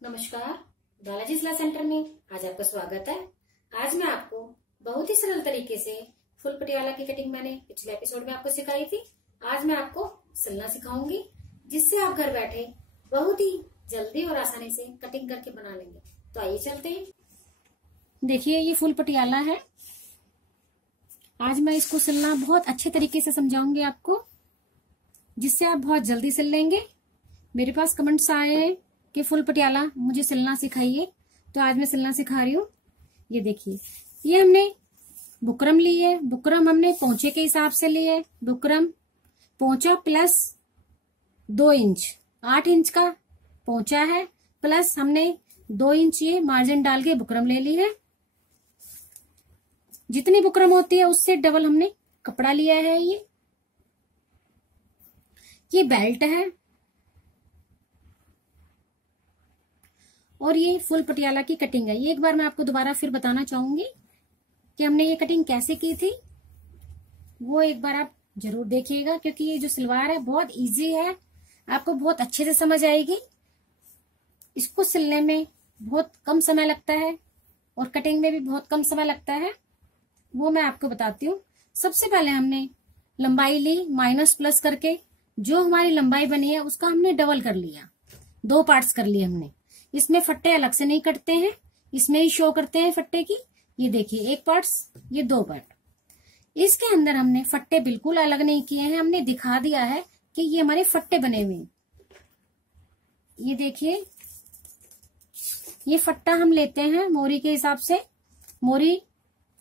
नमस्कार। बालाजी सिलाई सेंटर में आज आपका स्वागत है। आज मैं आपको बहुत ही सरल तरीके से फुल पटियाला की कटिंग मैंने पिछले एपिसोड में आपको सिखाई थी। आज मैं आपको सिलना सिखाऊंगी, जिससे आप घर बैठे बहुत ही जल्दी और आसानी से कटिंग करके बना लेंगे। तो आइए चलते हैं। देखिए, ये फुल पटियाला है। आज मैं इसको सिलना बहुत अच्छे तरीके से समझाऊंगी आपको, जिससे आप बहुत जल्दी सिल लेंगे। मेरे पास कमेंट्स आए हैं कि फुल पटियाला मुझे सिलना सिखाइए, तो आज मैं सिलना सिखा रही हूँ। ये देखिए, ये हमने बुकरम ली है। बुकरम हमने पोंचे के हिसाब से ली है। बुकरम पोंचा प्लस 2 इंच, 8 इंच का पोंचा है, प्लस हमने 2 इंच ये मार्जिन डाल के बुकरम ले ली है। जितनी बुकरम होती है उससे डबल हमने कपड़ा लिया है। ये बेल्ट है और ये फुल पटियाला की कटिंग है। ये एक बार मैं आपको दोबारा फिर बताना चाहूंगी कि हमने ये कटिंग कैसे की थी। वो एक बार आप जरूर देखिएगा, क्योंकि ये जो सलवार है बहुत इजी है, आपको बहुत अच्छे से समझ आएगी। इसको सिलने में बहुत कम समय लगता है और कटिंग में भी बहुत कम समय लगता है। वो मैं आपको बताती हूँ। सबसे पहले हमने लंबाई ली माइनस प्लस करके। जो हमारी लंबाई बनी है उसका हमने डबल कर लिया, 2 पार्ट्स कर लिए हमने। इसमें फट्टे अलग से नहीं कटते हैं, इसमें ही शो करते हैं फट्टे की। ये देखिए, 1 पार्ट्स, ये 2 पार्ट। इसके अंदर हमने फट्टे बिल्कुल अलग नहीं किए हैं, हमने दिखा दिया है कि ये हमारे फट्टे बने हुए हैं। ये देखिए, ये फट्टा हम लेते हैं मोरी के हिसाब से। मोरी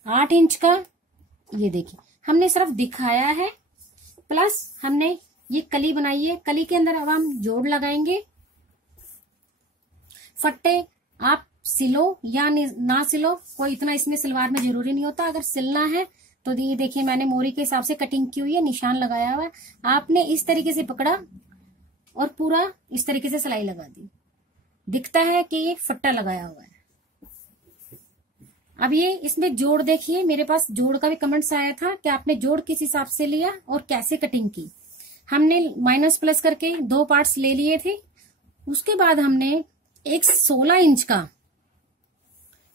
8 इंच का, ये देखिए हमने सिर्फ दिखाया है, प्लस हमने ये कली बनाई है। कली के अंदर अब हम जोड़ लगाएंगे। फट्टे आप सिलो या ना सिलो, कोई इतना इसमें सलवार में जरूरी नहीं होता। अगर सिलना है तो ये देखिए, मैंने मोरी के हिसाब से कटिंग की हुई है, निशान लगाया हुआ है। आपने इस तरीके से पकड़ा और पूरा इस तरीके से सिलाई लगा दी। दिखता है कि ये फट्टा लगाया हुआ है। अब ये इसमें जोड़ देखिए, मेरे पास जोड़ का भी कमेंट्स आया था कि आपने जोड़ किस हिसाब से लिया और कैसे कटिंग की। हमने माइनस प्लस करके 2 पार्ट्स ले लिए थे। उसके बाद हमने एक 16 इंच का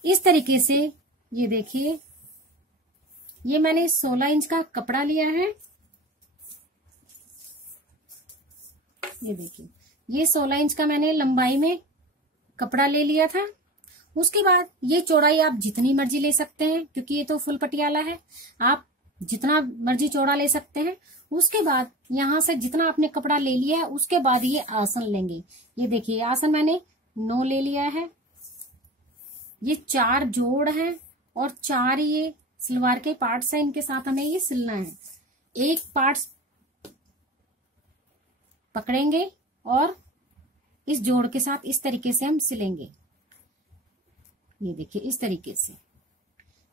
इस तरीके से, ये देखिए, ये मैंने 16 इंच का कपड़ा लिया है। ये देखिए, ये 16 इंच का मैंने लंबाई में कपड़ा ले लिया था। उसके बाद ये चौड़ाई आप जितनी मर्जी ले सकते हैं, क्योंकि ये तो फुल पटियाला है, आप जितना मर्जी चौड़ा ले सकते हैं। उसके बाद यहां से जितना आपने कपड़ा ले लिया है, उसके बाद ये आसन लेंगे। ये देखिए, आसन मैंने 9 ले लिया है। ये 4 जोड़ हैं और 4 ये सलवार के पार्ट्स हैं, इनके साथ हमें ये सिलना है। एक पार्ट्स पकड़ेंगे और इस जोड़ के साथ इस तरीके से हम सिलेंगे। ये देखिए, इस तरीके से।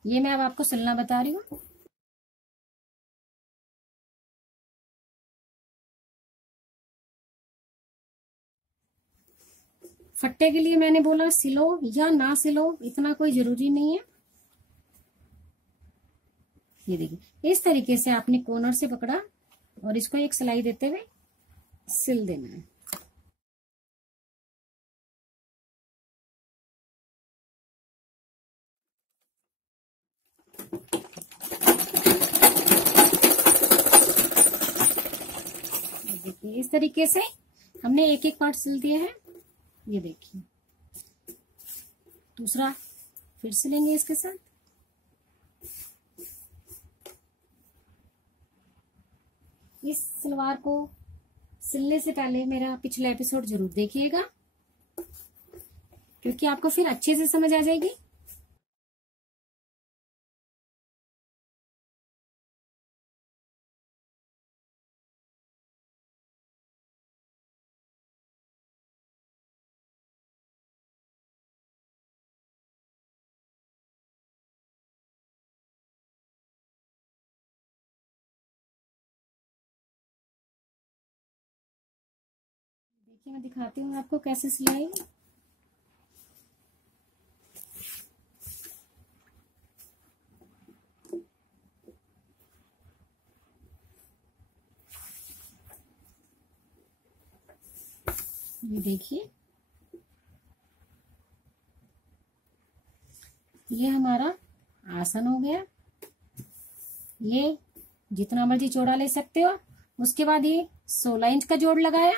ये मैं अब आपको सिलना बता रही हूँ। फट्टे के लिए मैंने बोला सिलो या ना सिलो, इतना कोई जरूरी नहीं है। ये देखिए, इस तरीके से आपने कॉर्नर से पकड़ा और इसको एक सिलाई देते हुए सिल देना है। देखिए, इस तरीके से हमने एक एक पार्ट सिल दिया है। ये देखिए, दूसरा फिर सिलेंगे इसके साथ। इस सलवार को सिलने से पहले मेरा पिछला एपिसोड जरूर देखिएगा, क्योंकि आपको फिर अच्छे से समझ आ जाएगी। देखिए, मैं दिखाती हूँ आपको कैसे सिलाई। ये देखिए, ये हमारा आसन हो गया। ये जितना मर्जी चौड़ा ले सकते हो। उसके बाद ये 16 इंच का जोड़ लगाया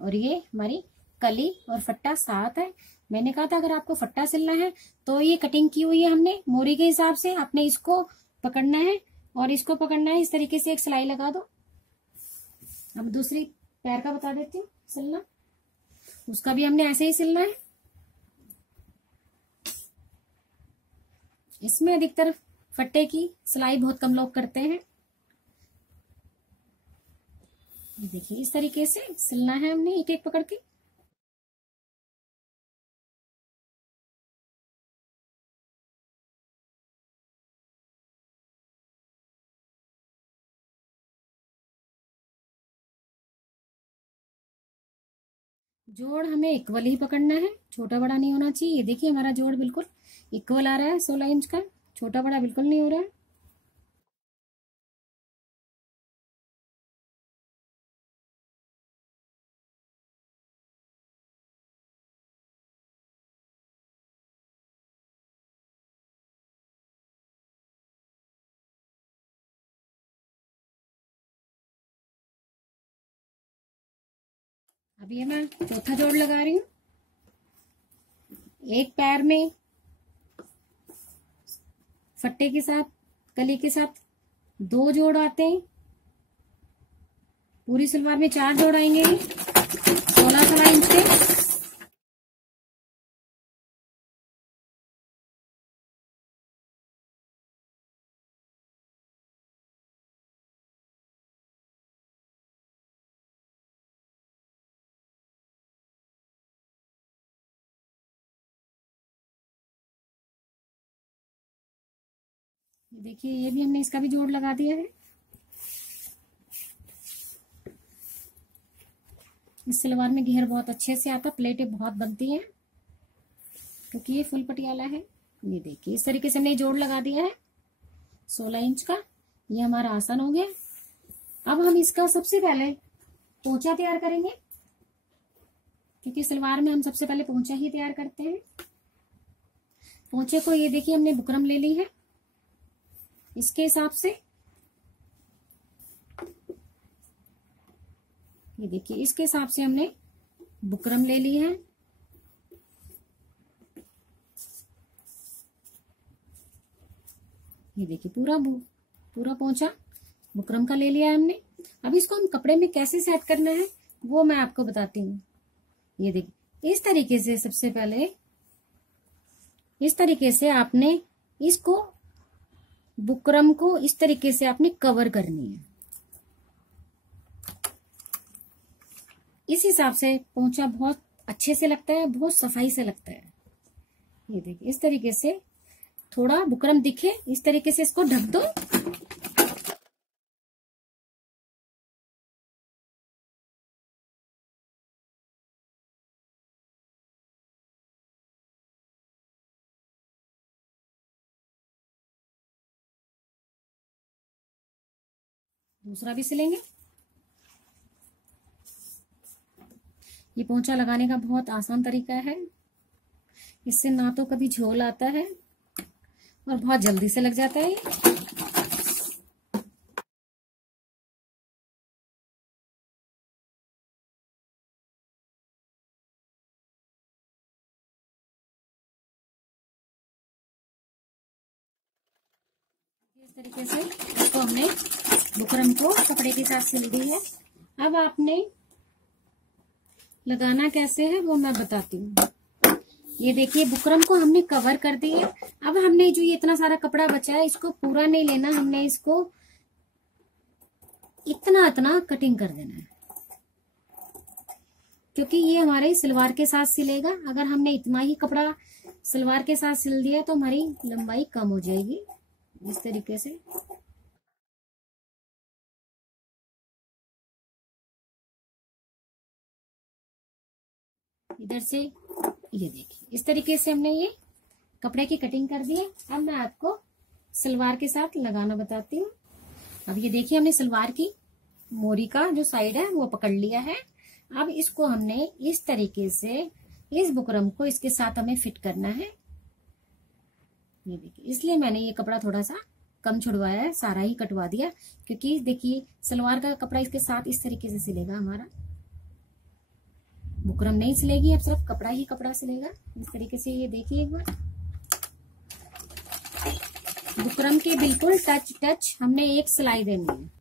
और ये हमारी कली और फट्टा 7 है। मैंने कहा था अगर आपको फट्टा सिलना है तो ये कटिंग की हुई है हमने मोरी के हिसाब से। आपने इसको पकड़ना है और इसको पकड़ना है, इस तरीके से एक सिलाई लगा दो। अब दूसरी पैर का बता देती हूँ सिलना, उसका भी हमने ऐसे ही सिलना है। इसमें अधिकतर फट्टे की सिलाई बहुत कम लोग करते हैं। ये देखिए इस तरीके से सिलना है हमने एक एक पकड़ के। जोड़ हमें इक्वल ही पकड़ना है, छोटा बड़ा नहीं होना चाहिए। ये देखिए हमारा जोड़ बिल्कुल इक्वल आ रहा है 16 इंच का, छोटा बड़ा बिल्कुल नहीं हो रहा है। अब ये मैं चौथा जोड़ लगा रही हूँ। एक पैर में फट्टे के साथ कली के साथ 2 जोड़ आते हैं। पूरी सलवार में 4 जोड़ आएंगे 16 इंच के। देखिए ये भी हमने इसका भी जोड़ लगा दिया है। इस सलवार में घेर बहुत अच्छे से आता, प्लेटें बहुत बनती हैं क्योंकि ये फुल पटियाला है। ये देखिए इस तरीके से हमने जोड़ लगा दिया है 16 इंच का। ये हमारा आसन हो गया। अब हम इसका सबसे पहले पोंचा तैयार करेंगे क्योंकि सलवार में हम सबसे पहले पोंचा ही तैयार करते हैं। पोंचे को ये देखिए हमने बुकरम ले ली है इसके हिसाब से। ये देखिए इसके हिसाब से हमने बुकरम ले ली है। ये देखिए पूरा पोंचा बुकरम का ले लिया है हमने। अब इसको हम कपड़े में कैसे सेट करना है वो मैं आपको बताती हूँ। ये देखिए इस तरीके से, सबसे पहले इस तरीके से आपने इसको बुकरम को इस तरीके से आपने कवर करनी है। इस हिसाब से पोंचा बहुत अच्छे से लगता है, बहुत सफाई से लगता है। ये देखिए इस तरीके से थोड़ा बुकरम दिखे इस तरीके से इसको ढक दो। दूसरा भी सिलेंगे। ये पोंचा लगाने का बहुत आसान तरीका है। इससे ना तो कभी झोल आता है और बहुत जल्दी से लग जाता है। इस तरीके से इसको हमने बुकरम को कपड़े के साथ सिल दी है। अब आपने लगाना कैसे है वो मैं बताती हूँ। ये देखिए बुकरम को हमने कवर कर दी है। अब हमने जो ये इतना सारा कपड़ा बचा है इसको पूरा नहीं लेना, हमने इसको इतना इतना कटिंग कर देना है क्योंकि ये हमारे सलवार के साथ सिलेगा। अगर हमने इतना ही कपड़ा सलवार के साथ सिल दिया तो हमारी लंबाई कम हो जाएगी। इस तरीके से इधर से ये देखिए इस तरीके से हमने ये कपड़े की कटिंग कर दी है। अब मैं आपको सलवार के साथ लगाना बताती हूँ। अब ये देखिए हमने सलवार की मोरी का जो साइड है वो पकड़ लिया है। अब इसको हमने इस तरीके से इस बुकरम को इसके साथ हमें फिट करना है। ये देखिए, इसलिए मैंने ये कपड़ा थोड़ा सा कम छुड़वाया है, सारा ही कटवा दिया, क्योंकि देखिए सलवार का कपड़ा इसके साथ इस तरीके से सिलेगा हमारा, बुकरम नहीं सिलेगी, अब सिर्फ कपड़ा ही कपड़ा सिलेगा इस तरीके से। ये देखिए एक बार, बुकरम के बिल्कुल टच टच हमने एक सिलाई देनी है।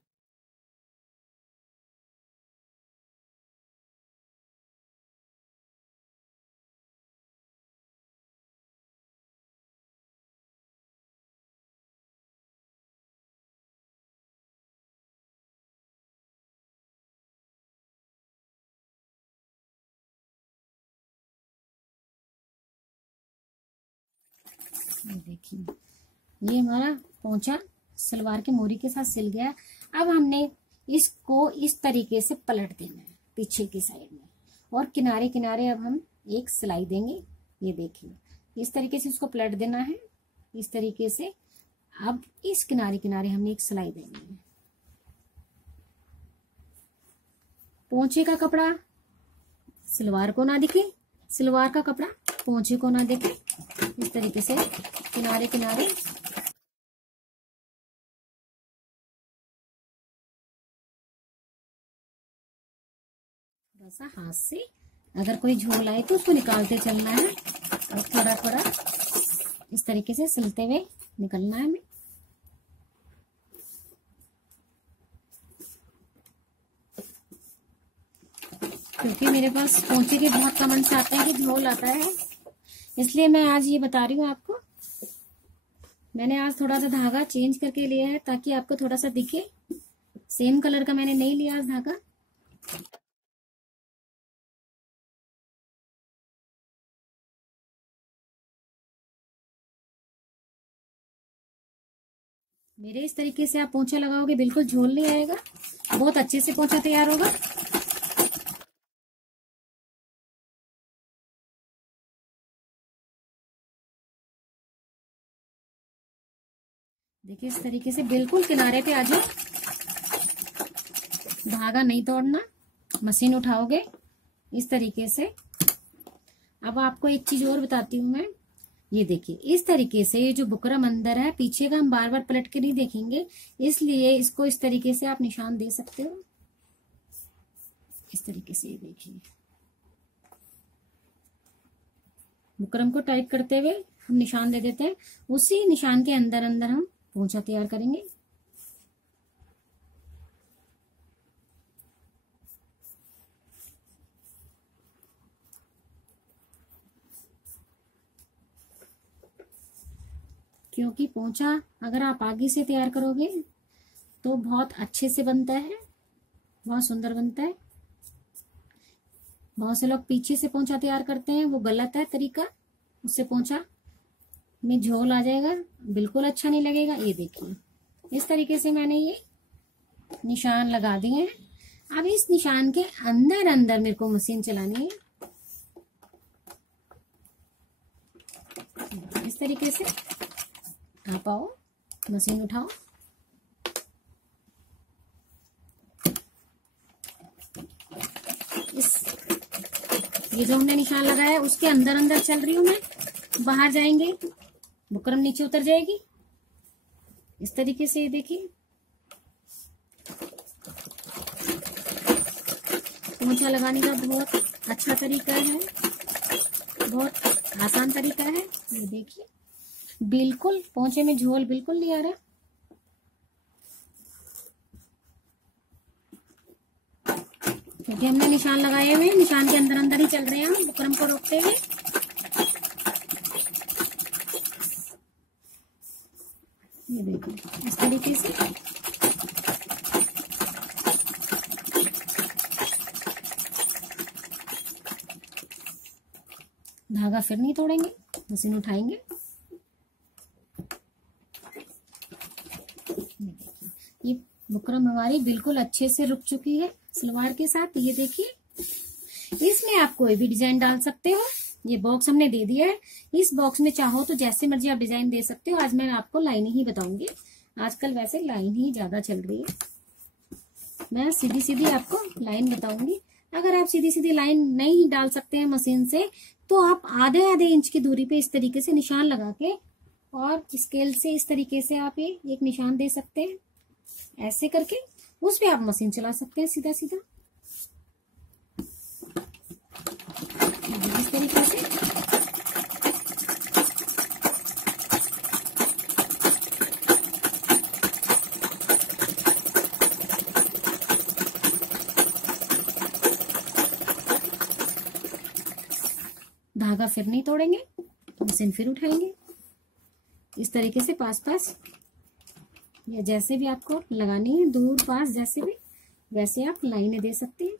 ये देखिए, ये हमारा पोंचा सलवार के मोरी के साथ सिल गया। अब हमने इसको इस तरीके से पलट देना है पीछे की साइड में, और किनारे किनारे अब हम एक सिलाई देंगे। ये देखिए, इस तरीके से इसको पलट देना है, इस तरीके से। अब इस किनारे किनारे हमने एक सिलाई देनी है। पोंचे का कपड़ा सलवार को ना दिखे, सलवार का कपड़ा पोंचे को ना दिखे, इस तरीके से किनारे किनारे थोड़ा सा हाथ से, अगर कोई झोल आए तो उसको निकालते चलना है, और थोड़ा थोड़ा इस तरीके से सिलते हुए निकलना है हमें। क्योंकि मेरे पास पोंचे के बहुत कमेंट्स आते हैं कि झोल आता है, इसलिए मैं आज ये बता रही हूँ आपको। मैंने आज थोड़ा सा धागा चेंज करके लिया है ताकि आपको थोड़ा सा दिखे। सेम कलर का मैंने नहीं लिया आज धागा। मेरे इस तरीके से आप पोंछा लगाओगे, बिल्कुल झोल नहीं आएगा, बहुत अच्छे से पोंछा तैयार होगा। देखिए, इस तरीके से बिल्कुल किनारे पे आ जाओ, धागा नहीं तोड़ना, मशीन उठाओगे इस तरीके से। अब आपको एक चीज और बताती हूँ मैं। ये देखिए, इस तरीके से ये जो बुकरम अंदर है, पीछे का हम बार बार पलट के नहीं देखेंगे, इसलिए इसको इस तरीके से आप निशान दे सकते हो, इस तरीके से। ये देखिए, बुकरम को टाइट करते हुए हम निशान दे देते हैं, उसी निशान के अंदर अंदर हम पोंछा तैयार करेंगे। क्योंकि पोंछा अगर आप आगे से तैयार करोगे तो बहुत अच्छे से बनता है, बहुत सुंदर बनता है। बहुत से लोग पीछे से पोंछा तैयार करते हैं, वो गलत है तरीका, उससे पोंछा में झोल आ जाएगा, बिल्कुल अच्छा नहीं लगेगा। ये देखिए, इस तरीके से मैंने ये निशान लगा दिए हैं। अब इस निशान के अंदर अंदर मेरे को मशीन चलानी है, इस तरीके से। आप आओ, मशीन उठाओ, ये जो हमने निशान लगाया है उसके अंदर अंदर चल रही हूं मैं, बाहर जाएंगे बुकरम नीचे उतर जाएगी इस तरीके से। ये देखिए, पोंछा लगाने का बहुत अच्छा तरीका है, बहुत आसान तरीका है। ये देखिए, बिल्कुल पोंछे में झोल बिल्कुल नहीं आ रहा। क्योंकि हमने निशान लगाए हुए, निशान के अंदर अंदर ही चल रहे हैं हम बुकरम को रोकते हुए। ये देखो, इस तरीके से। धागा फिर नहीं तोड़ेंगे, मशीन उठाएंगे। ये बुकरम हमारी बिल्कुल अच्छे से रुक चुकी है सलवार के साथ। ये देखिए, इसमें आप कोई भी डिजाइन डाल सकते हो। ये बॉक्स हमने दे दिया है, इस बॉक्स में चाहो तो जैसे मर्जी आप डिजाइन दे सकते हो। आज मैं आपको लाइन ही बताऊंगी, आजकल वैसे लाइन ही ज्यादा चल रही है, मैं सीधी सीधी आपको लाइन बताऊंगी। अगर आप सीधी सीधी लाइन नहीं डाल सकते हैं मशीन से, तो आप आधे आधे इंच की दूरी पे इस तरीके से निशान लगा के और स्केल से इस तरीके से आप ये एक निशान दे सकते हैं। ऐसे करके उस पे आप मशीन चला सकते हैं सीधा सीधा इस तरीके से। धागा फिर नहीं तोड़ेंगे, मशीन फिर उठाएंगे इस तरीके से पास पास, या जैसे भी आपको लगानी है दूर पास जैसे भी, वैसे आप लाइनें दे सकते हैं।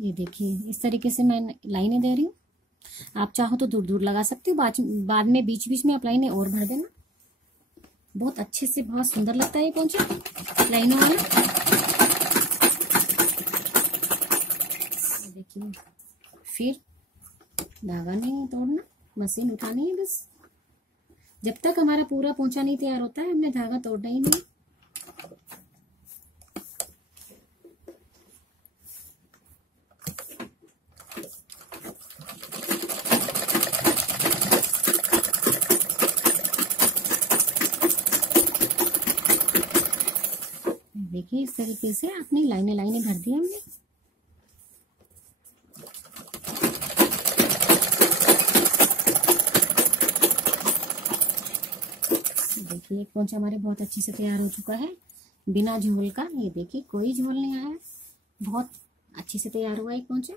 ये देखिए इस तरीके से मैं लाइनें दे रही हूँ। आप चाहो तो दूर दूर लगा सकते हो, बाद में बीच बीच में आप लाइनें और भर देना। बहुत अच्छे से, बहुत सुंदर लगता है ये पोंचा लाइनों वाला। देखिए फिर धागा नहीं तोड़ना, मशीन उठानी है बस। जब तक हमारा पूरा पोंचा नहीं तैयार होता है हमने धागा तोड़ना ही नहीं। देखिए इस तरीके से अपनी लाइनें भर दी हमने। देखिए एक पोंचा हमारे बहुत अच्छे से तैयार हो चुका है बिना झोल का। ये देखिए कोई झोल नहीं आया है, बहुत अच्छे से तैयार हुआ एक पोंचा।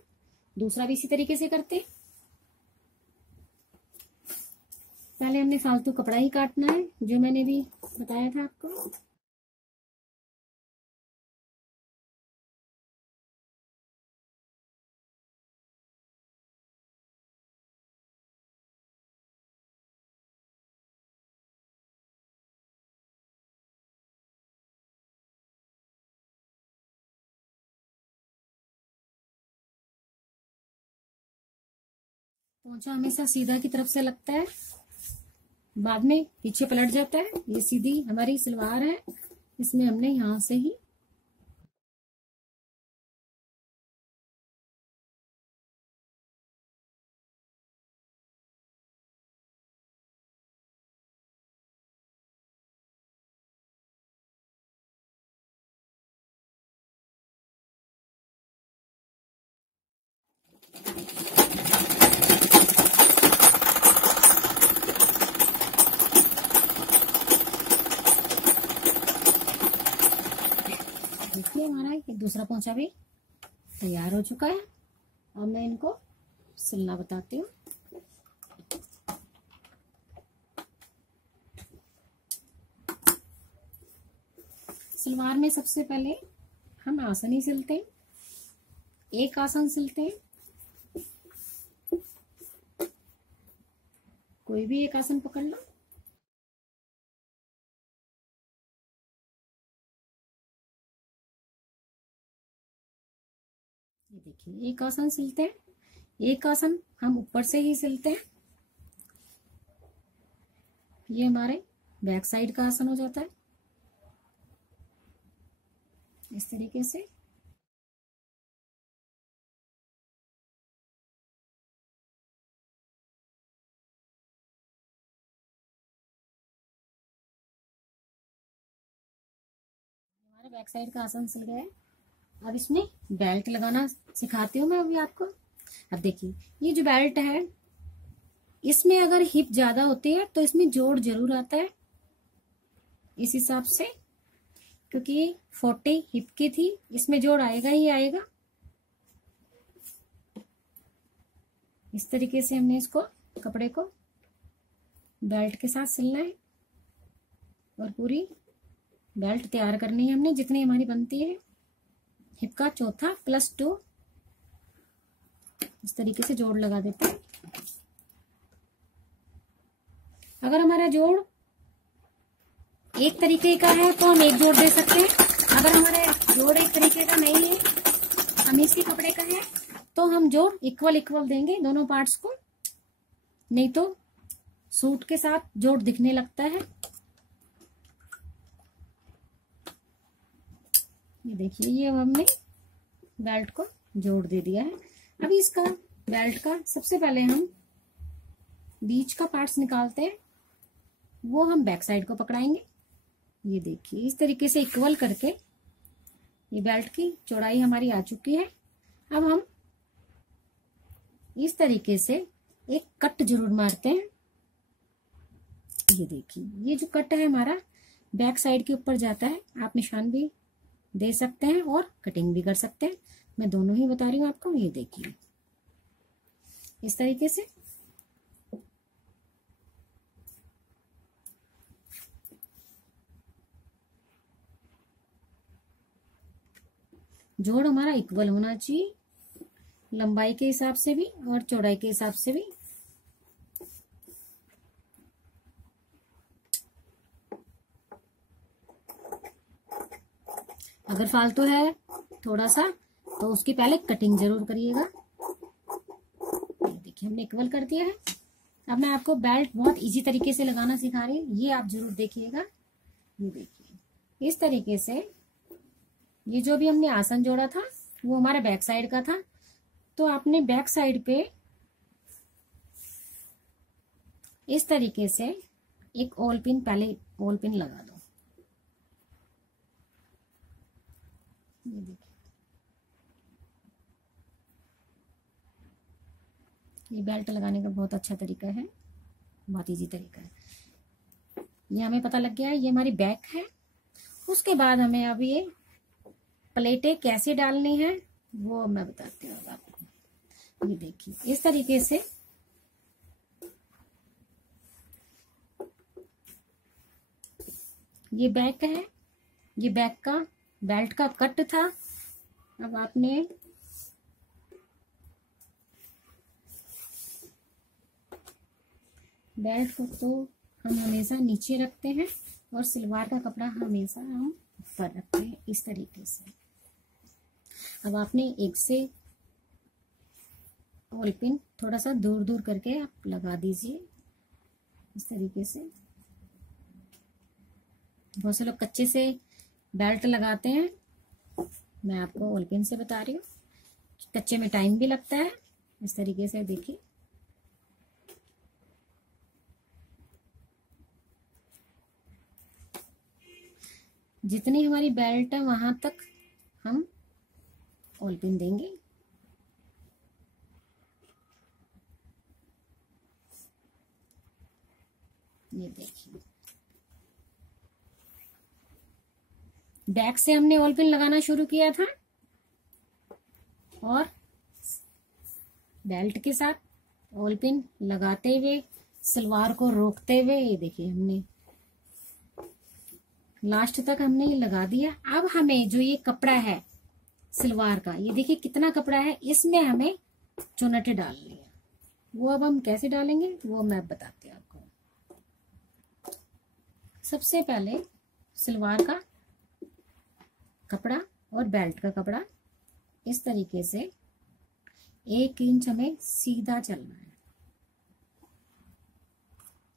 दूसरा भी इसी तरीके से करते हैं। पहले हमने फालतू कपड़ा ही काटना है जो मैंने भी बताया था आपको। पोंचा हमेशा सीधा की तरफ से लगता है, बाद में पीछे पलट जाता है। ये सीधी हमारी सलवार है, इसमें हमने यहां से ही देखिए हमारा एक दूसरा पोंचा भी तैयार हो चुका है। अब मैं इनको सिलना बताती हूँ। सलवार में सबसे पहले हम आसन ही सिलते हैं, एक आसन सिलते हैं। कोई भी एक आसन पकड़ लो। ये देखिए एक आसन सिलते हैं, एक आसन हम ऊपर से ही सिलते हैं। ये हमारे बैक साइड का आसन हो जाता है इस तरीके से। हमारे बैक साइड का आसन सिल गया है। अब इसमें बेल्ट लगाना सिखाती हूँ मैं अभी आपको। अब देखिए ये जो बेल्ट है, इसमें अगर हिप ज्यादा होती है तो इसमें जोड़ जरूर आता है इस हिसाब से, क्योंकि 40 हिप की थी, इसमें जोड़ आएगा ही आएगा। इस तरीके से हमने इसको कपड़े को बेल्ट के साथ सिलना है और पूरी बेल्ट तैयार करनी है हमने जितनी हमारी बनती है। हिप का चौथा +2 इस तरीके से जोड़ लगा देते हैं। अगर हमारा जोड़ एक तरीके का है तो हम एक जोड़ दे सकते हैं। अगर हमारे जोड़ एक तरीके का नहीं है, हम इसी कपड़े का है, तो हम जोड़ इक्वल देंगे दोनों पार्ट्स को, नहीं तो सूट के साथ जोड़ दिखने लगता है। ये देखिए, ये अब हमने बेल्ट को जोड़ दे दिया है। अभी इसका बेल्ट का सबसे पहले हम बीच का पार्ट्स निकालते हैं, वो हम बैक साइड को पकड़ाएंगे। ये देखिए, इस तरीके से इक्वल करके ये बेल्ट की चौड़ाई हमारी आ चुकी है। अब हम इस तरीके से एक कट जरूर मारते हैं। ये देखिए, ये जो कट है हमारा बैक साइड के ऊपर जाता है। आप निशान भी दे सकते हैं और कटिंग भी कर सकते हैं, मैं दोनों ही बता रही हूँ आपको। ये देखिए, इस तरीके से जोड़ हमारा इक्वल होना चाहिए, लंबाई के हिसाब से भी और चौड़ाई के हिसाब से भी। अगर फालतू है थोड़ा सा तो उसकी पहले कटिंग जरूर करिएगा। देखिए, हमने इक्वल कर दिया है। अब मैं आपको बेल्ट बहुत इजी तरीके से लगाना सिखा रही हूँ, ये आप जरूर देखिएगा। ये देखिए, इस तरीके से ये जो भी हमने आसन जोड़ा था वो हमारा बैक साइड का था, तो आपने बैक साइड पे इस तरीके से एक ऑल पिन, पहले ऑल पिन लगा दो। ये देखिए, ये बेल्ट लगाने का बहुत अच्छा तरीका है, बहुत इजी तरीका है। ये हमें पता लग गया है, ये हमारी बैक है। उसके बाद हमें अब ये प्लेटें कैसे डालनी है वो मैं बताती हूँ आपको। ये देखिए, इस तरीके से ये बैक है, ये बैक का बेल्ट का कट था। अब आपने बेल्ट को तो हम हमेशा नीचे रखते हैं और सलवार का कपड़ा हमेशा हम ऊपर रखते हैं, इस तरीके से। अब आपने एक से ऑल पिन थोड़ा सा दूर दूर करके आप लगा दीजिए, इस तरीके से। बहुत से लोग कच्चे से बेल्ट लगाते हैं, मैं आपको ऑल पिन से बता रही हूँ। कच्चे में टाइम भी लगता है। इस तरीके से देखिए, जितनी हमारी बेल्ट है वहां तक हम ऑल पिन देंगे। ये देखिए, बैक से हमने ऑल पिन लगाना शुरू किया था और बेल्ट के साथ ऑल पिन लगाते हुए सलवार को रोकते हुए, ये देखिए, हमने लास्ट तक हमने ये लगा दिया। अब हमें जो ये कपड़ा है सलवार का, ये देखिए कितना कपड़ा है, इसमें हमें चुन्नटे डालनी है। वो अब हम कैसे डालेंगे वो मैं बताती हूँ आपको। सबसे पहले सलवार का कपड़ा और बेल्ट का कपड़ा इस तरीके से 1 इंच हमें सीधा चलना है।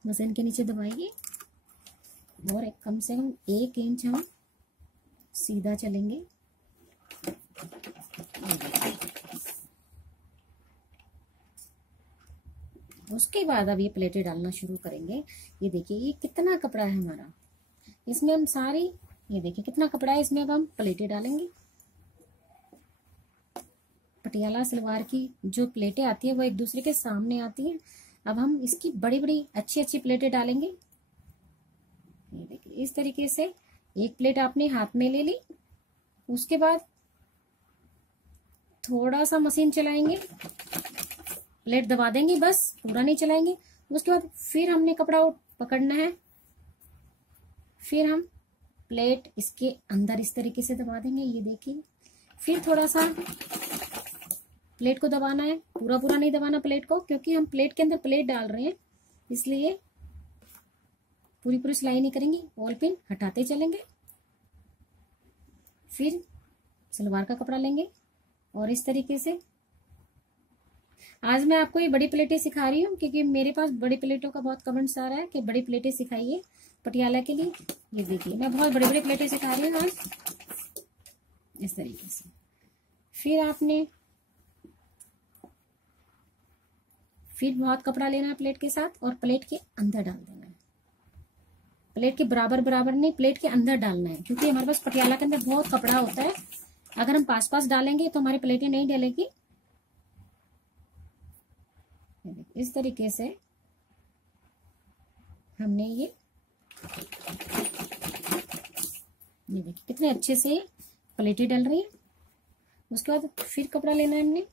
मशीन के नीचे दबाइए और कम से कम 1 इंच हम सीधा चलेंगे। उसके बाद अब ये प्लेटें डालना शुरू करेंगे। ये देखिए, ये कितना कपड़ा है हमारा, इसमें हम सारी, ये देखिए कितना कपड़ा है, इसमें अब हम प्लेटें डालेंगे। पटियाला सलवार की जो प्लेटें आती है वो एक दूसरे के सामने आती हैं। अब हम इसकी बड़ी बड़ी अच्छी अच्छी प्लेटें डालेंगे। ये देखिए, इस तरीके से एक प्लेट आपने हाथ में ले ली। उसके बाद थोड़ा सा मशीन चलाएंगे, प्लेट दबा देंगे, बस पूरा नहीं चलाएंगे। उसके बाद फिर हमने कपड़ा पकड़ना है, फिर हम प्लेट इसके अंदर इस तरीके से दबा देंगे। ये देखिए, फिर थोड़ा सा प्लेट को दबाना है, पूरा पूरा नहीं दबाना प्लेट को, क्योंकि हम प्लेट के अंदर प्लेट डाल रहे हैं, इसलिए पूरी पूरी सिलाई नहीं करेंगे। ऑल पिन हटाते चलेंगे, फिर सलवार का कपड़ा लेंगे और इस तरीके से। आज मैं आपको ये बड़ी प्लेटें सिखा रही हूँ क्योंकि मेरे पास बड़ी प्लेटों का बहुत कमेंट्स आ रहा है कि बड़ी प्लेटें सिखाइए पटियाला के लिए। ये देखिए, मैं बहुत बड़ी बड़ी प्लेटें सिखा रही हूँ आज। इस तरीके से। फिर आपने फिर बहुत कपड़ा लेना है प्लेट के साथ और प्लेट के अंदर डाल देना है। प्लेट के बराबर बराबर नहीं, प्लेट के अंदर डालना है, क्योंकि हमारे पास पटियाला के अंदर बहुत कपड़ा होता है। अगर हम पास पास डालेंगे तो हमारी प्लेटें नहीं डलेगी। इस तरीके से हमने ये देखिए कितने अच्छे से प्लेटें डल रही है। उसके बाद फिर कपड़ा लेना है हमने,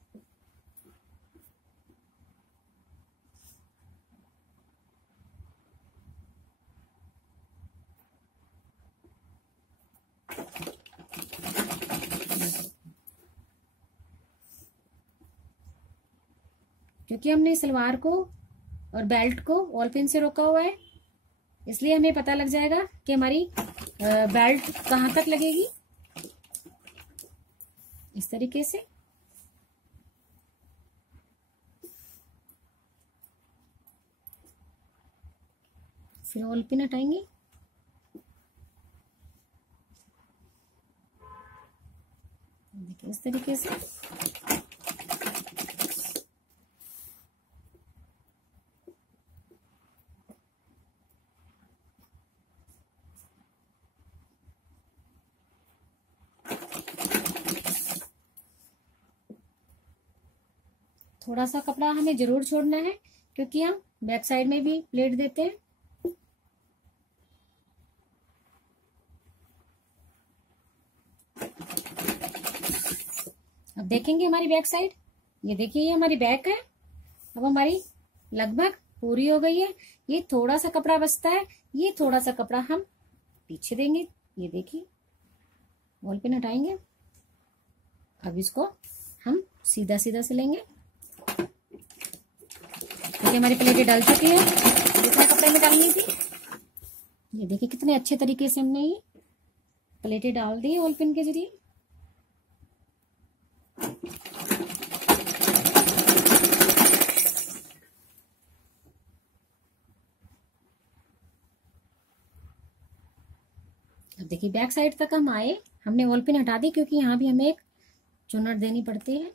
क्योंकि हमने सलवार को और बेल्ट को वॉल पिन से रोका हुआ है, इसलिए हमें पता लग जाएगा कि हमारी बेल्ट कहाँ तक लगेगी। इस तरीके से फिर वॉल पिन हटाएंगे। देखिए इस तरीके से थोड़ा सा कपड़ा हमें जरूर छोड़ना है, क्योंकि हम बैक साइड में भी प्लेट देते हैं। अब देखेंगे हमारी बैक साइड, ये देखिए ये हमारी बैक है। अब हमारी लगभग पूरी हो गई है। ये थोड़ा सा कपड़ा बचता है, ये थोड़ा सा कपड़ा हम पीछे देंगे। ये देखिए वॉल पिन हटाएंगे। अब इसको हम सीधा सीधा सिलेंगे, क्योंकि हमारी प्लेटें डल चुकी है जितना कपड़े में डालनी थी। ये देखिए कितने अच्छे तरीके से हमने ये प्लेटें डाल दी वॉल पिन के जरिए। अब देखिए बैक साइड तक हम आए, हमने वॉल पिन हटा दी, क्योंकि यहाँ भी हमें एक चुनट देनी पड़ती है।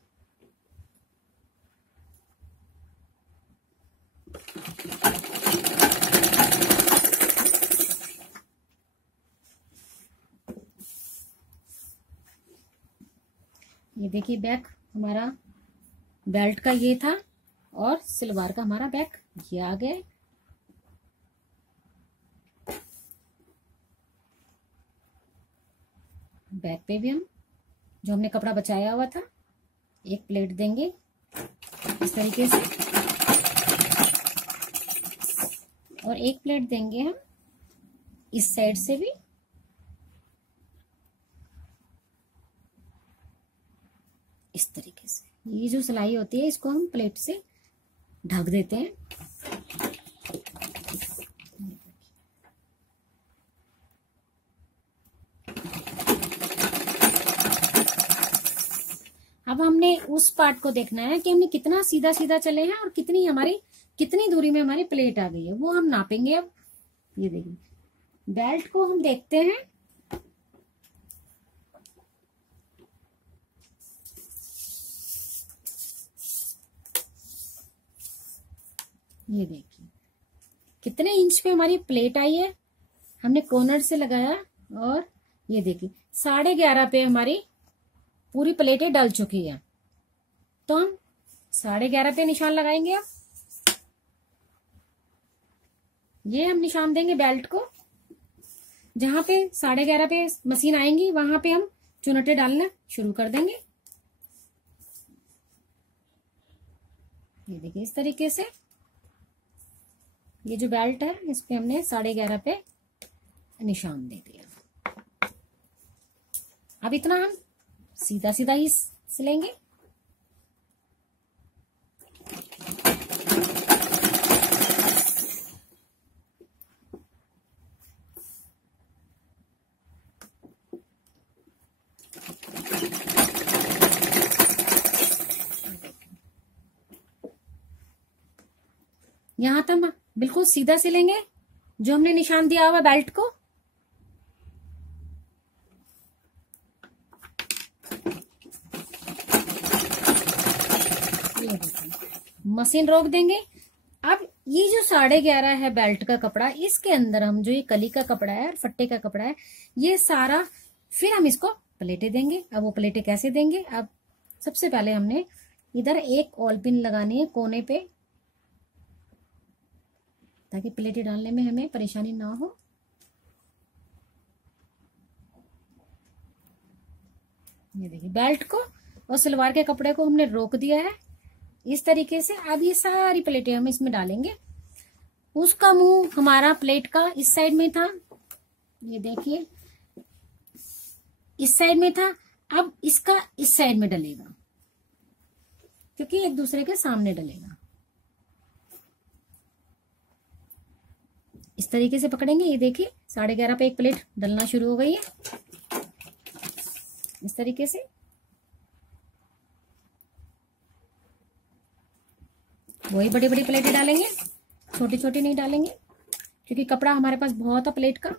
ये देखिए बैक हमारा बेल्ट का ये था और सलवार का हमारा बैक ये आ गया। बैक पे भी हम जो हमने कपड़ा बचाया हुआ था एक प्लेट देंगे इस तरीके से, और एक प्लेट देंगे हम इस साइड से भी। इस तरीके से ये जो सिलाई होती है इसको हम प्लेट से ढक देते हैं। अब हमने उस पार्ट को देखना है कि हमने कितना सीधा सीधा चले हैं और कितनी दूरी में हमारी प्लेट आ गई है, वो हम नापेंगे। अब ये देखिए बेल्ट को हम देखते हैं। ये देखिए कितने इंच पे हमारी प्लेट आई है, हमने कॉर्नर से लगाया और ये देखिए 11.5 पे हमारी पूरी प्लेटें डल चुकी है। तो हम 11.5 पे निशान लगाएंगे। अब ये हम निशान देंगे बेल्ट को, जहां पे 11.5 पे मशीन आएंगी वहां पे हम चुनटे डालना शुरू कर देंगे। ये देखिए इस तरीके से ये जो बेल्ट है इस पे हमने 11.5 पे निशान दे दिया। अब इतना हम सीधा सीधा ही सिलेंगे। यहां तक हम बिल्कुल सीधा सिलेंगे जो हमने निशान दिया हुआ बेल्ट को। मशीन रोक देंगे। अब ये जो 11.5 है बेल्ट का कपड़ा, इसके अंदर हम जो ये कली का कपड़ा है और फट्टे का कपड़ा है, ये सारा फिर हम इसको प्लेटें देंगे। अब वो प्लेटें कैसे देंगे? अब सबसे पहले हमने इधर एक ऑल पिन लगानी है कोने पे, ताकि प्लेटें डालने में हमें परेशानी ना हो। ये देखिए बेल्ट को और सलवार के कपड़े को हमने रोक दिया है इस तरीके से। अब ये सारी प्लेटें हम इसमें डालेंगे। उसका मुंह हमारा प्लेट का इस साइड में था, ये देखिए इस साइड में था। अब इसका इस साइड में डलेगा, क्योंकि एक दूसरे के सामने डलेगा। इस तरीके से पकड़ेंगे। ये देखिए 11.5 पे एक प्लेट डलना शुरू हो गई है, इस तरीके से। वही बड़ी बड़ी प्लेटें डालेंगे, छोटी छोटी नहीं डालेंगे, क्योंकि कपड़ा हमारे पास बहुत है प्लेट का।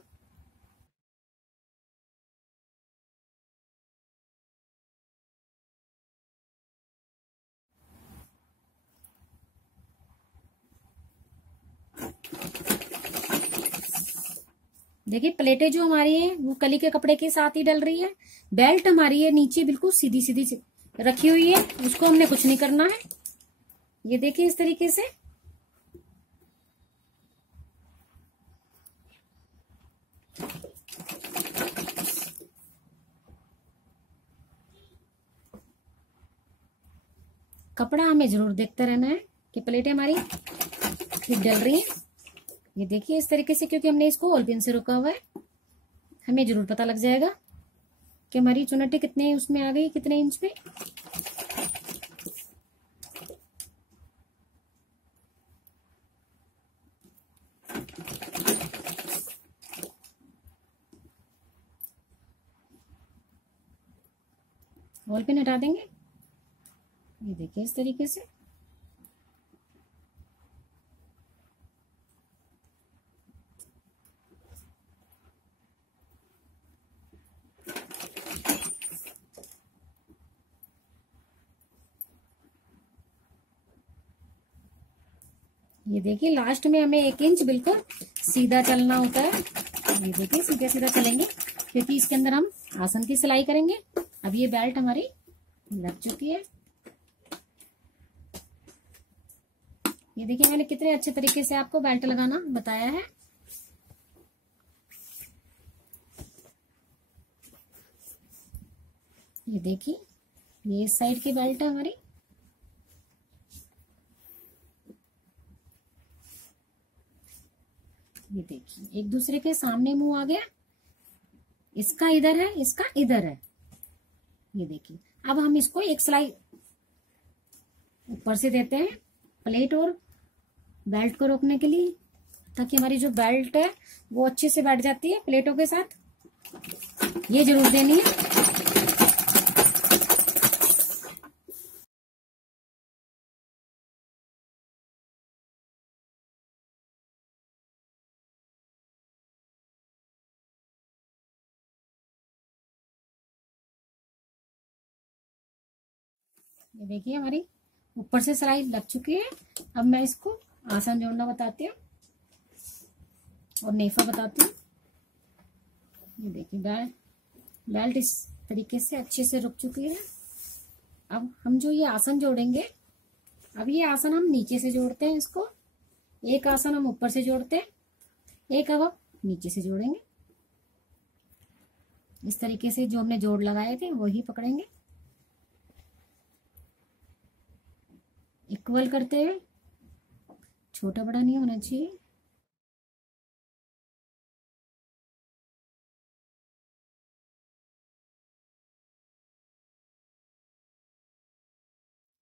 देखिए प्लेटें जो हमारी हैं वो कली के कपड़े के साथ ही डल रही है। बेल्ट हमारी है नीचे बिल्कुल सीधी सीधी रखी हुई है, उसको हमने कुछ नहीं करना है। ये देखिए इस तरीके से। कपड़ा हमें जरूर देखते रहना है कि प्लेटें हमारी ठीक डल रही हैं। ये देखिए इस तरीके से, क्योंकि हमने इसको ऑल पिन से रोका हुआ है। हमें जरूर पता लग जाएगा कि हमारी चुनटी कितने उसमें आ गई, कितने इंच पे। ऑल पिन हटा देंगे। ये देखिए इस तरीके से। ये देखिए लास्ट में हमें 1 इंच बिल्कुल सीधा चलना होता है। ये देखिए सीधा सीधा चलेंगे, क्योंकि इसके अंदर हम आसन की सिलाई करेंगे। अब ये बेल्ट हमारी लग चुकी है। ये देखिए मैंने कितने अच्छे तरीके से आपको बेल्ट लगाना बताया है। ये देखिए ये इस साइड की बेल्ट है हमारी। ये देखिए एक दूसरे के सामने मुंह आ गया, इसका इधर है, इसका इधर है। ये देखिए अब हम इसको एक सिलाई ऊपर से देते हैं प्लेट और बेल्ट को रोकने के लिए, ताकि हमारी जो बेल्ट है वो अच्छे से बैठ जाती है प्लेटों के साथ। ये जरूर देनी है। ये देखिए हमारी ऊपर से सिलाई लग चुकी है। अब मैं इसको आसन जोड़ना बताती हूँ और नेफा बताती हूँ। ये देखिए बेल्ट इस तरीके से अच्छे से रुक चुकी है। अब हम जो ये आसन जोड़ेंगे, अब ये आसन हम नीचे से जोड़ते हैं इसको। एक आसन हम ऊपर से जोड़ते हैं, एक अब हम नीचे से जोड़ेंगे। इस तरीके से जो हमने जोड़ लगाए थे वही पकड़ेंगे, इक्वल करते हुए। छोटा बड़ा नहीं होना चाहिए।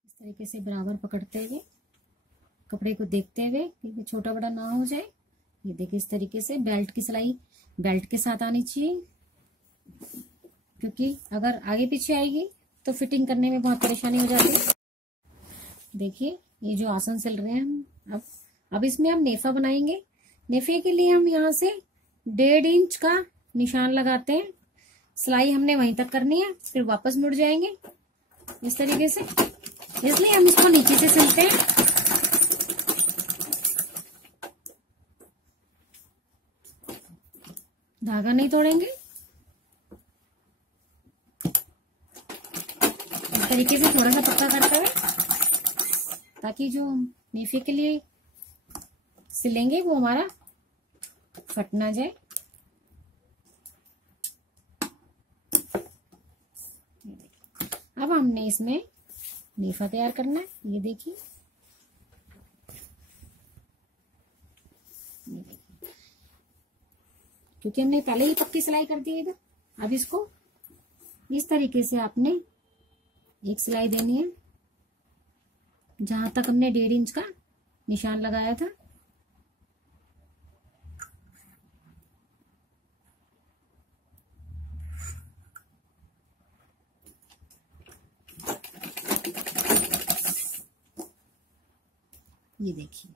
इस तरीके से बराबर पकड़ते हुए, कपड़े को देखते हुए कि छोटा बड़ा ना हो जाए। ये देखिए इस तरीके से बेल्ट की सिलाई बेल्ट के साथ आनी चाहिए, क्योंकि अगर आगे पीछे आएगी तो फिटिंग करने में बहुत परेशानी हो जाती है। देखिए ये जो आसन सिल रहे हैं हम, अब इसमें हम नेफा बनाएंगे। नेफे के लिए हम यहाँ से 1.5 इंच का निशान लगाते हैं। सिलाई हमने वहीं तक करनी है, फिर वापस मुड़ जाएंगे इस तरीके से। इसलिए हम इसको नीचे से सिलते हैं। धागा नहीं तोड़ेंगे। इस तरीके से थोड़ा सा पक्का करते हुए, ताकि जो नेफे के लिए सिलेंगे वो हमारा फट ना जाए। अब हमने इसमें नेफा तैयार करना है। ये देखिए, क्योंकि हमने पहले ही पक्की सिलाई कर दी है इधर। अब इसको इस तरीके से आपने एक सिलाई देनी है जहां तक हमने 1.5 इंच का निशान लगाया था। ये देखिए,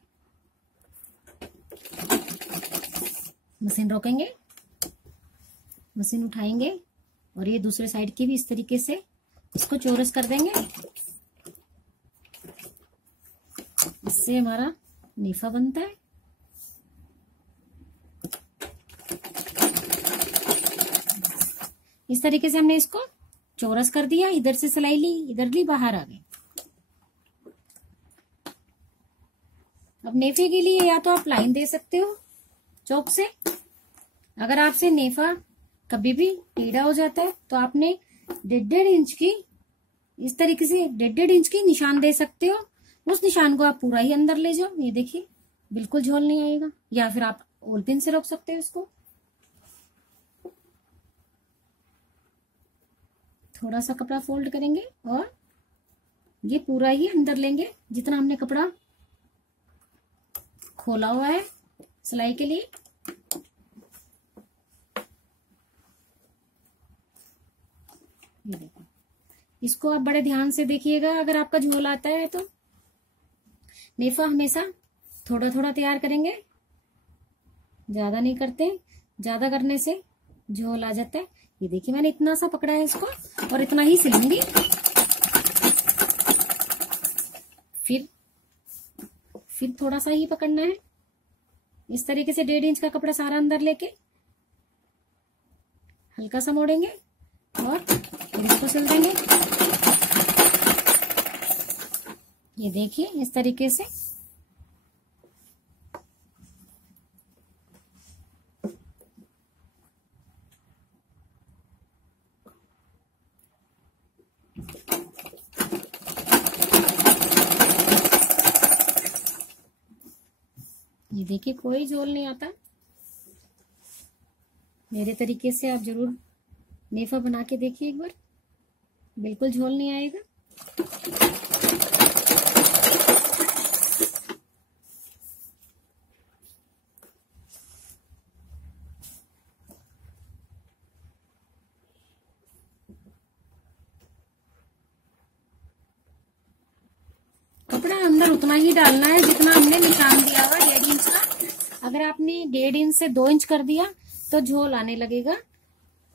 मशीन रोकेंगे, मशीन उठाएंगे और ये दूसरे साइड की भी इस तरीके से इसको चौरस कर देंगे। इससे हमारा नेफा बनता है। इस तरीके से हमने इसको चौरस कर दिया। इधर से सिलाई ली, इधर ली, बाहर आ गई। अब नेफे के लिए या तो आप लाइन दे सकते हो चौक से। अगर आपसे नेफा कभी भी टेढ़ा हो जाता है तो आपने 1.5 इंच की इस तरीके से 1.5 इंच की निशान दे सकते हो। उस निशान को आप पूरा ही अंदर ले जाओ। ये देखिए, बिल्कुल झोल नहीं आएगा। या फिर आप ओल पिन से रोक सकते हो इसको। थोड़ा सा कपड़ा फोल्ड करेंगे और ये पूरा ही अंदर लेंगे जितना हमने कपड़ा खोला हुआ है सिलाई के लिए। ये देखो, इसको आप बड़े ध्यान से देखिएगा। अगर आपका झोल आता है तो नेफा हमेशा थोड़ा थोड़ा तैयार करेंगे, ज्यादा नहीं करते। ज्यादा करने से झोल आ जाता है। ये देखिए, मैंने इतना सा पकड़ा है इसको और इतना ही सिलूंगी। फिर थोड़ा सा ही पकड़ना है। इस तरीके से 1.5 इंच का कपड़ा सारा अंदर लेके हल्का सा मोड़ेंगे और फिर इसको सिल देंगे। ये देखिए, इस तरीके से। ये देखिए, कोई झोल नहीं आता। मेरे तरीके से आप जरूर नेफा बना के देखिए एक बार, बिल्कुल झोल नहीं आएगा। कपड़ा अंदर उतना ही डालना है जितना हमने निशान दिया हुआ 1.5 इंच का। अगर आपने 1.5 इंच से 2 इंच कर दिया तो झोल आने लगेगा,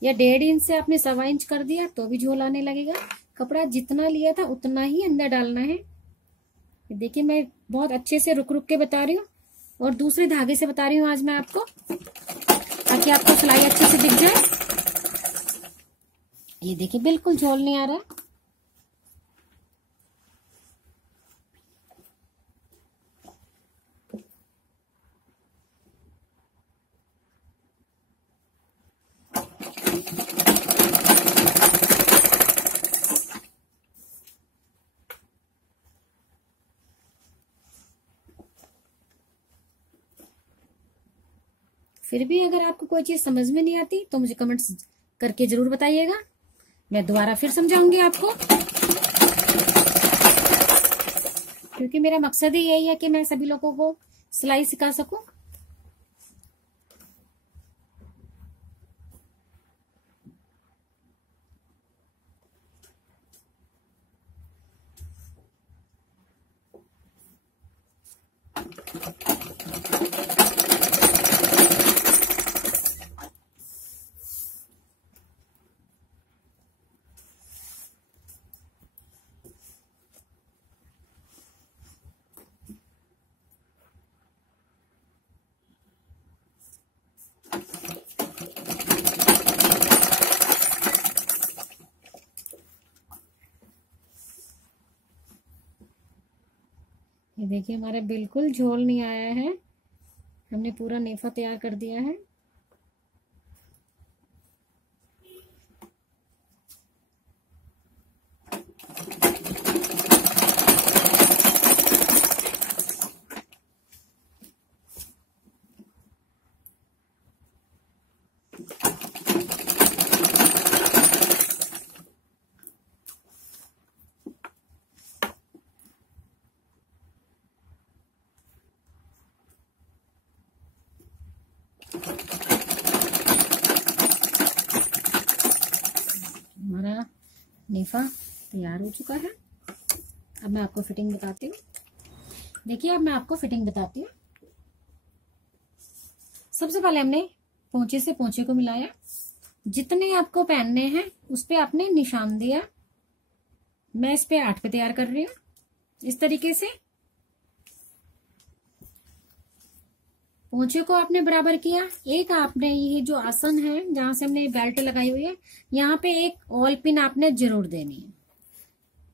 या 1.5 इंच से आपने 1.25 इंच कर दिया तो भी झोल आने लगेगा। कपड़ा जितना लिया था उतना ही अंदर डालना है। देखिए, मैं बहुत अच्छे से रुक रुक के बता रही हूँ और दूसरे धागे से बता रही हूँ आज मैं आपको, ताकि आपको सिलाई अच्छे से दिख जाए। ये देखिए, बिल्कुल झोल नहीं आ रहा। फिर भी अगर आपको कोई चीज समझ में नहीं आती तो मुझे कमेंट्स करके जरूर बताइएगा। मैं दोबारा फिर समझाऊंगी आपको, क्योंकि मेरा मकसद ही यही है कि मैं सभी लोगों को सिलाई सिखा सकूं। देखिए हमारा बिल्कुल झोल नहीं आया है, हमने पूरा नेफा तैयार कर दिया है। हमारा नेफा तैयार हो चुका है। अब मैं आपको फिटिंग बताती हूँ। देखिए अब मैं आपको फिटिंग बताती हूँ। सबसे पहले हमने पोंचे से पोंचे को मिलाया, जितने आपको पहनने हैं उस पे आपने निशान दिया। मैं इस पे 8 पे तैयार कर रही हूँ। इस तरीके से पोंचे को आपने बराबर किया। एक आपने ये जो आसन है जहां से हमने बेल्ट लगाई हुई है, यहाँ पे एक ऑल पिन आपने जरूर देनी है,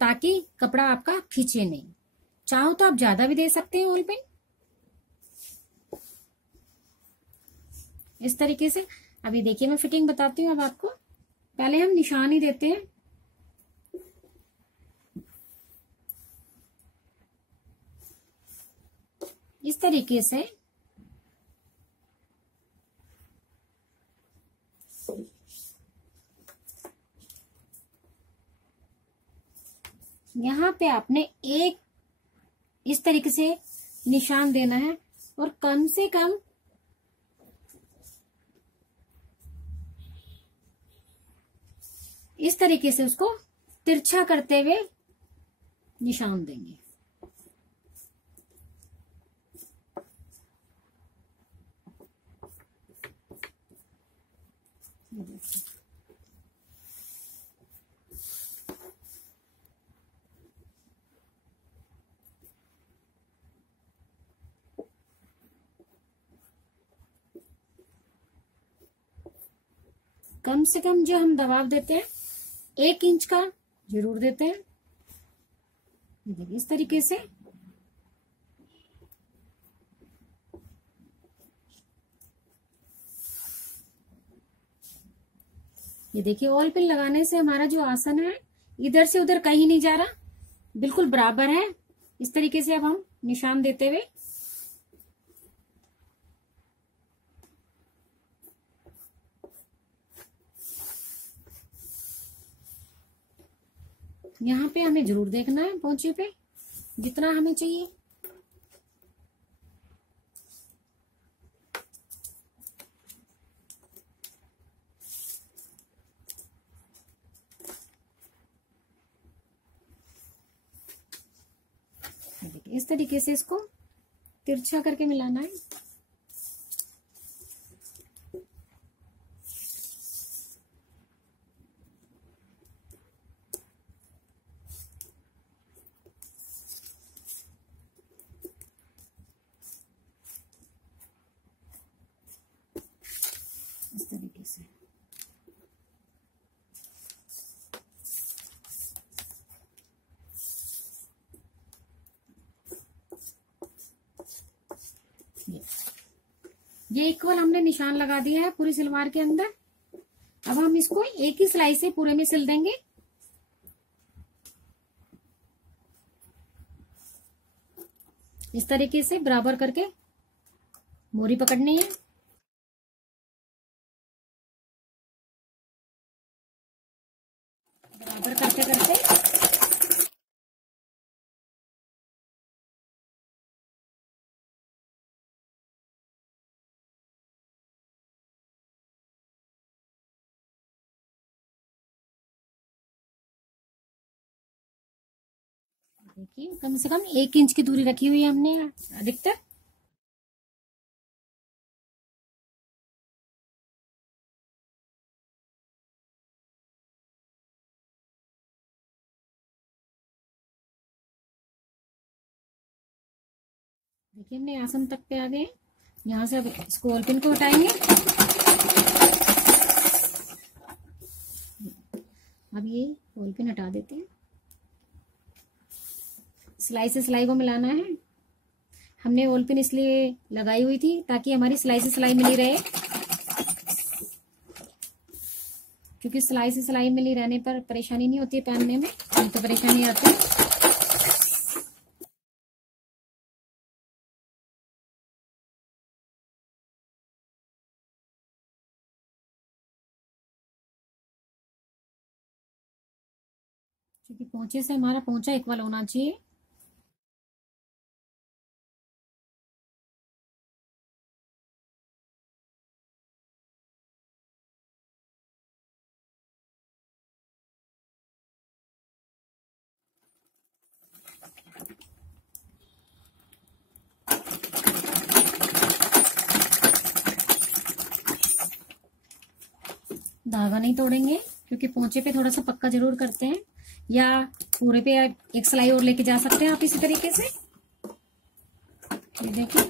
ताकि कपड़ा आपका खींचे नहीं। चाहो तो आप ज्यादा भी दे सकते हैं ऑल पिन। इस तरीके से अभी देखिए मैं फिटिंग बताती हूँ अब आपको। पहले हम निशान ही देते हैं। इस तरीके से यहाँ पे आपने एक इस तरीके से निशान देना है और कम से कम इस तरीके से उसको तिरछा करते हुए निशान देंगे। कम से कम जो हम दबाव देते हैं 1 इंच का जरूर देते हैं। देखिए इस तरीके से ये देखिए ऑल पिन लगाने से हमारा जो आसन है इधर से उधर कहीं नहीं जा रहा, बिल्कुल बराबर है। इस तरीके से अब हम निशान देते हुए यहाँ पे हमें जरूर देखना है पोंचे पे जितना हमें चाहिए। देखिए इस तरीके से इसको तिरछा करके मिलाना है। इस तरीके से ये इक्वल हमने निशान लगा दिया है पूरी सलवार के अंदर। अब हम इसको एक ही सिलाई से पूरे में सिल देंगे। इस तरीके से बराबर करके मोरी पकड़नी है। बराबर करते करते देखिए कम से कम 1 इंच की दूरी रखी हुई है हमने अधिकतर। देखिए हमने आसन तक पे आ गए। यहाँ से अब इसको ऑल पिन को हटाएंगे। अब ये ऑल पिन हटा देते हैं। सिलाई से सिलाई को मिलाना है। हमने वॉल पिन इसलिए लगाई हुई थी ताकि हमारी सिलाई से सिलाई मिली रहे, क्योंकि सिलाई से सिलाई मिली रहने पर परेशानी नहीं होती है पहनने में, नहीं तो परेशानी आती है। क्योंकि पोंचे से हमारा पोंचा इक्वल होना चाहिए। धागा नहीं तोड़ेंगे क्योंकि पोंचे पे थोड़ा सा पक्का जरूर करते हैं, या पूरे पे एक सिलाई और लेके जा सकते हैं आप इसी तरीके से। ये देखिए,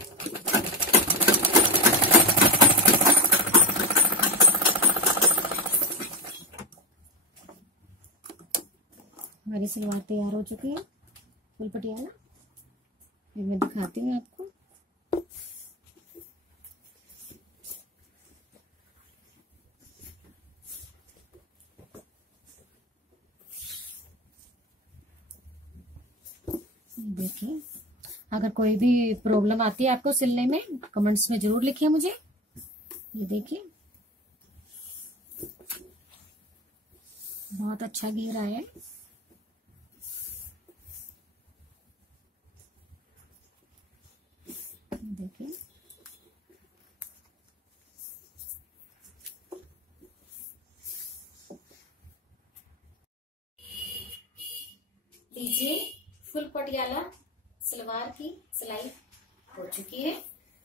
हमारी सलवार तैयार हो चुकी है फुल पटियाला। ये मैं दिखाती हूँ आपको। देखिए, अगर कोई भी प्रॉब्लम आती है आपको सिलने में, कमेंट्स में जरूर लिखिए मुझे। ये देखिए, बहुत अच्छा घेरा है। देखिए, लीजिए, फुल पटियाला सलवार की सिलाई हो चुकी है।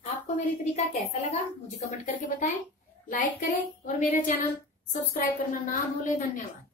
आपको मेरी तरीका कैसा लगा मुझे कमेंट करके बताएं, लाइक करें और मेरा चैनल सब्सक्राइब करना ना भूलें। धन्यवाद।